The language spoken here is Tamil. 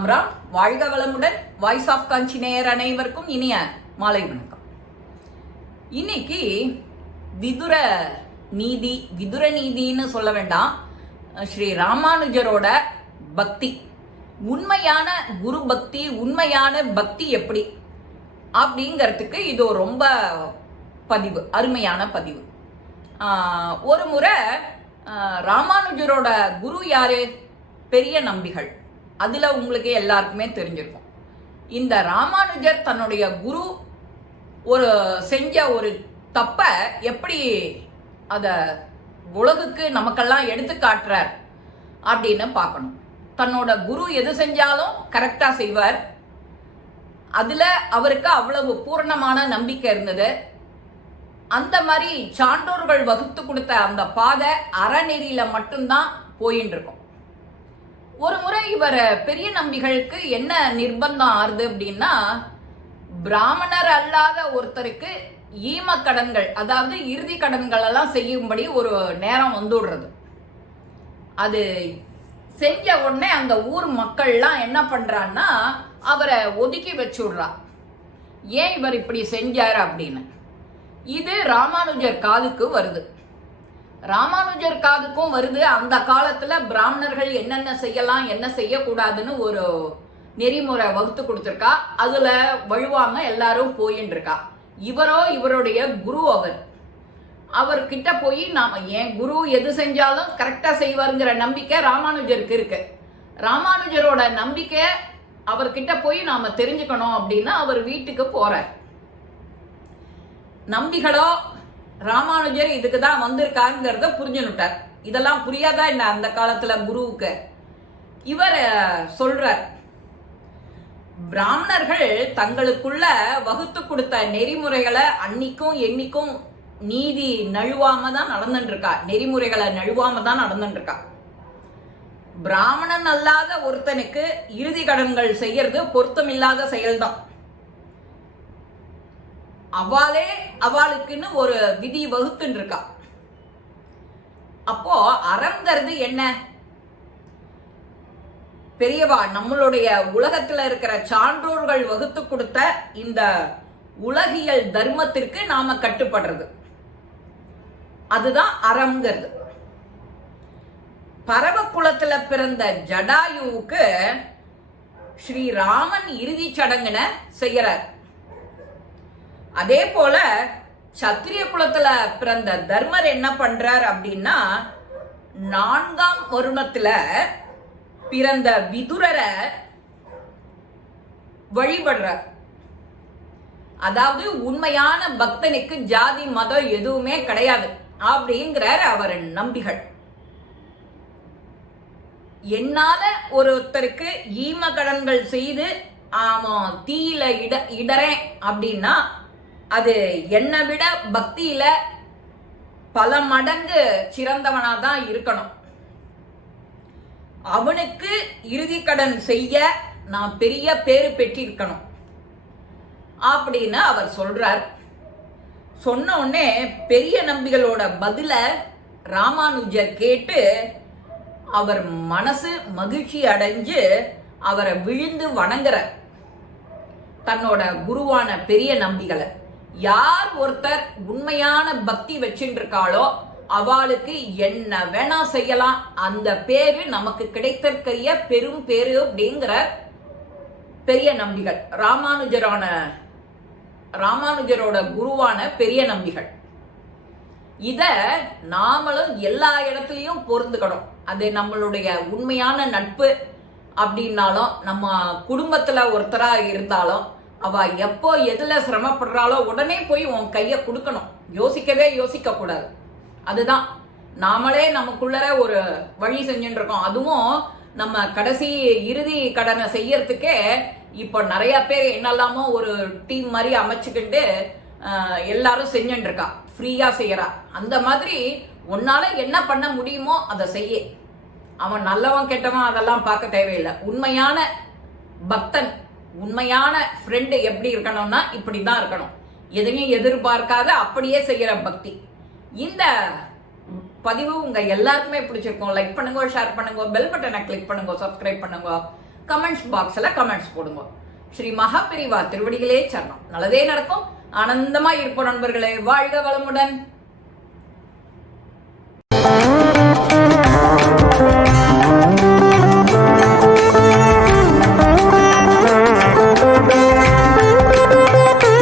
ராம் ராம். வாழ்க வளமுடன். வாய்ஸ் ஆஃப் காஞ்சி நேயர் அனைவருக்கும் இனிய மாலை வணக்கம். இன்னைக்கு விதுர நீதின்னு சொல்ல வேண்டாம், ஸ்ரீ ராமானுஜரோட பக்தி, உண்மையான குரு பக்தி, உண்மையான பக்தி எப்படி அப்படிங்கிறதுக்கு இது ரொம்ப அருமையான பதிவு. ஒரு முறை ராமானுஜரோட குரு யாரு? பெரிய நம்பிகள். அதுல உங்களுக்கு எல்லாருக்குமே தெரிஞ்சிருக்கும். இந்த ராமானுஜர் தன்னுடைய குரு செஞ்ச ஒரு தப்ப எப்படி அத உலகுக்கு நமக்கெல்லாம் எடுத்து காட்டுறார் அப்படின்னு பார்க்கணும். தன்னோட குரு எது செஞ்சாலும் கரெக்டா செய்வார். அதுல அவருக்கு அவ்வளவு பூரணமான நம்பிக்கை இருந்தது. அந்த மாதிரி சான்றோர்கள் வகுத்து கொடுத்த அந்த பாதை அறநெறியில மட்டும்தான் போயின்னு இருக்கும். ஒரு முறை இவர் பெரிய நம்பிகளுக்கு என்ன நிர்பந்தம் ஆறுது அப்படின்னா, பிராமணர் அல்லாத ஒருத்தருக்கு ஈம கடன்கள், அதாவது இறுதி கடன்கள் எல்லாம் செய்யும்படி ஒரு நேரம் வந்துடுறது. அது செஞ்ச உடனே அந்த ஊர் மக்கள்லாம் என்ன பண்றான்னா அவரை ஒதுக்கி வச்சுடுறா. ஏன் இவர் இப்படி செஞ்சார் அப்படின்னு. இது ராமானுஜர் காதுக்கு வருது. ராமானுஜர் காதுக்கும் வருது. அந்த காலத்துல பிராமணர்கள் என்னென்ன செய்யலாம் என்ன செய்யக்கூடாதுன்னு ஒரு நெறிமுறை வகுத்து கொடுத்துருக்கா. அதுல வழுவாம எல்லாரும் போயின்னு இருக்கா. இவருடைய குரு அவர்கிட்ட போய் நாம ஏன் குரு எது செஞ்சாலும் கரெக்டா செய்வாருங்கிற நம்பிக்கை ராமானுஜருக்கு இருக்கு. ராமானுஜரோட நம்பிக்கை அவர்கிட்ட போய் நாம தெரிஞ்சுக்கணும் அப்படின்னா அவர் வீட்டுக்கு போறார். நம்பிகளோ ராமானுஜர் இதுக்கு தான் வந்திருக்காருங்கிறத புரிஞ்சுட்டார். இதெல்லாம் புரியாதா என்ன அந்த காலத்துல குருவுக்கு? இவர் சொல்றார், பிராமணர்கள் தங்களுக்குள்ள வகுத்து கொடுத்த நெறிமுறைகளை அன்னைக்கும் என்னைக்கும் நீதி நழுவாம தான் நடந்துட்டு இருக்கா. நெறிமுறைகளை நழுவாம தான் நடந்துட்டு இருக்கா. பிராமணன் அல்லாத ஒருத்தனுக்கு இறுதி கடன்கள் செய்யறது பொருத்தமில்லாத செயல்தான். அவளுக்குன்னு ஒரு விதி வகுத்துன்னு இருக்கா. அப்போ அறங்கிறது என்ன? பெரியவா நம்மளுடைய உலகத்துல இருக்கிற சான்றோர்கள் வகுத்து கொடுத்த இந்த உலகியல் தர்மத்திற்கு நாம கட்டுப்படுறது, அதுதான் அறம்ங்கிறது. பரவ குலத்துல பிறந்த ஜடாயுவுக்கு ஸ்ரீராமன் இறுதி சடங்குன செய்யறார். அதே போல சத்திரிய குலத்துல பிறந்த தர்மர் என்ன பண்றார் அப்படின்னா, 4ஆம் வருணத்துல பிறந்த விதுரரை வழிபடுறார். அதாவது உண்மையான பக்தனுக்கு ஜாதி மதம் எதுவுமே கிடையாது அப்படிங்கிறார் அவர் நம்பிகள். என்னால ஒருத்தருக்கு ஈம கடன்கள் செய்து தீயில இடறேன் அப்படின்னா அது என்னை விட பக்தியில பல மடங்கு சிறந்தவனா தான் இருக்கணும். அவனுக்கு இறுதி கடன் செய்ய நான் பெரிய பேரு பெற்றிருக்கணும் அப்படின்னு அவர் சொல்றார். சொன்ன உடனே பெரிய நம்பிகளோட பதில ராமானுஜர் கேட்டு அவர் மனசு மகிழ்ச்சி அடைஞ்சு அவரை விழுந்து வணங்குறார். தன்னோட குருவான பெரிய நம்பிகளை யார் ஒருத்தர் உண்மையான பக்தி வச்சுட்டு இருக்காளோ அவளுக்கு என்ன வேணா செய்யலாம், அந்த பேரு நமக்கு கிடைத்திருக்கிற பெரும் பேரு அப்படிங்கிற பெரிய நம்பிகள். ராமானுஜரோட குருவான பெரிய நம்பிகள். இத நாமளும் எல்லா இடத்துலயும் பொருந்துக்கணும். அது நம்மளுடைய உண்மையான நட்பு அப்படின்னாலும், நம்ம குடும்பத்துல ஒருத்தரா இருந்தாலும், அவ எப்போ எதுல சிரமப்படுறாளோ உடனே போய் உன் கைய கொடுக்கணும். யோசிக்க கூடாது. அதுதான் நாமளே நமக்குள்ள ஒரு வழி செஞ்சுட்டு இருக்கோம். அதுவும் நம்ம கடைசி இறுதி கடனை செய்யறதுக்கே இப்போ நிறைய பேர் என்னெல்லாமோ ஒரு டீம் மாதிரி அமைச்சுக்கிட்டு எல்லாரும் செஞ்சுட்டு இருக்கா, ஃப்ரீயா செய்யறா. அந்த மாதிரி உன்னால என்ன பண்ண முடியுமோ அதை செய்ய. அவன் நல்லவன் கெட்டவன் அதெல்லாம் பார்க்க தேவையில்லை. உண்மையான பக்தன், உண்மையான ஃப்ரெண்டு எப்படி இருக்கணும்னா இப்படிதான் இருக்கணும். எதையும் எதிர்பார்க்காத அப்படியே செய்யற பக்தி. இந்த பதிவு உங்க எல்லாருக்குமே பிடிச்சிருக்கும். லைக் பண்ணுங்க, ஷேர் பண்ணுங்க, பெல் பட்டனை கிளிக் பண்ணுங்க, சப்ஸ்கிரைப் பண்ணுங்க. கமெண்ட்ஸ் பாக்ஸ்ல கமெண்ட்ஸ் போடுங்க. ஸ்ரீ மகாபிரிவா திருவடிகளே சரணம். நல்லதே நடக்கும். ஆனந்தமா இருப்போம் நண்பர்களே. வாழ்க வளமுடன்.